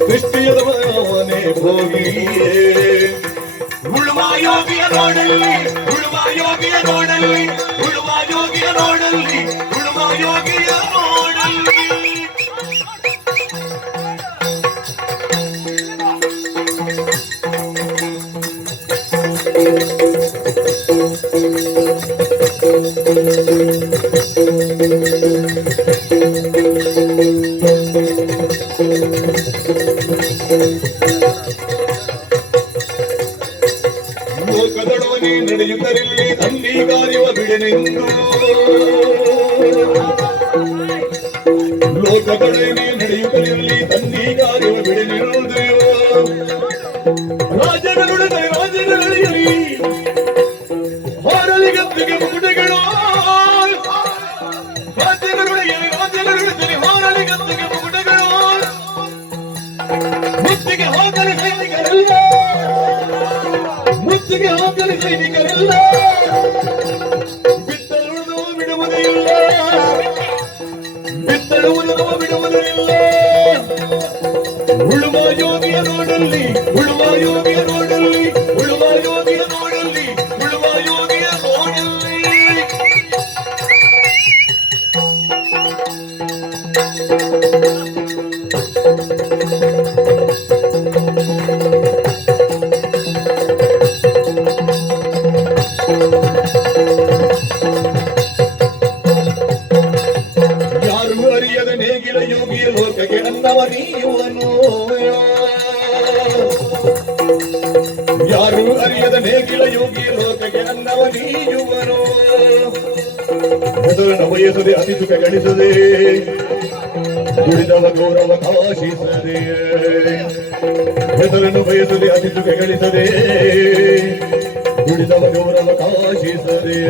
ಸೃಷ್ಟಿಯದವನೇ ಭೋಗಿಯೇ ಉಳುವ ಯೋಗಿಯ ನೋಡಲ್ಲಿ ಉಳುವ ಯೋಗಿಯ ನೋಡಲ್ಲಿ ಉಳುವ ಯೋಗಿಯ ನೋಡಲ್ಲಿ ಉಳುವ ಯೋಗಿಯ ನೋಡಲ್ಲಿ ಲೋಕದೊಡವನೇ ನಡೆಯುತ್ತರಲ್ಲಿ ತಂದೀಗಾರಿವ ಬಿಡನೆಂದು ಲೋಕದೊಡನೆ ನಡೆಯುತ್ತರಲ್ಲಿ ತಂದೀಗಾರಿವ ಬಿಡನೆಂದು ರಾಜನ ನುಡಿದರೆ ರಾಜನ ನಡೆಯಲಿ ಹಾರಲಿ ಗದ್ದಿಗೆ ಮುಗುಟೆಗಳು ರಾಜನ ನುಡಿಯಲಿ ರಾಜನ ನುಡಿದರೆ ಹಾರಲಿ ಗದ್ದಿಗೆ ಮುಗುಟೆಗಳು ಮುತ್ತಿಗೆ ಹಾಕಲಿ ಸೈನಿಕರೆಲ್ಲ ಮುತ್ತಿಗೆ ಹಾಕಲಿ ಸೈನಿಕರೆಲ್ಲ ಬಿತ್ತಳುವುದು ಬಿಡುವುದಿಲ್ಲ ಬಿತ್ತಳುವುದು ಬಿಡುವುದಿಲ್ಲ ಉಳುವ ಯೋಗಿಯ ನೋಡಲ್ಲಿ ಉಳುವ ಯೋಗಿಯ ನೋಡಲ್ಲಿ ಉಳುವ ಯೋಗಿಯ ನೋಡಲ್ಲಿ ಉಳುವ ಯೋಗಿಯ ನೋಡಲ್ಲಿ ಯಾರು ಅರಿಯದ ನೇಗಿಲ ಯೋಗಿಯ ಲೋಕಕ್ಕೆ ಅನ್ನವ ನೀವನು ಯಾರು ಅರಿಯದ ನೇಗಿಲ ಯೋಗಿಯ ಲೋಕಕ್ಕೆ ಅನ್ನವ ನೀಯುವನು ಹೆಸರನ್ನು ಬಯಸದೆ ಅತಿ ಸುಖ ಗಳಿಸದೆ ದುಡಿದವ ಗೌರವ ಕಾಶಿಸದೆ ಹೆಸರನ್ನು ಬಯಸದೆ ಅತಿ ಸುಖ ಗಳಿಸದೆ ದುಡಿದವ ಗೌರವ ಕಾಶಿಸದೆ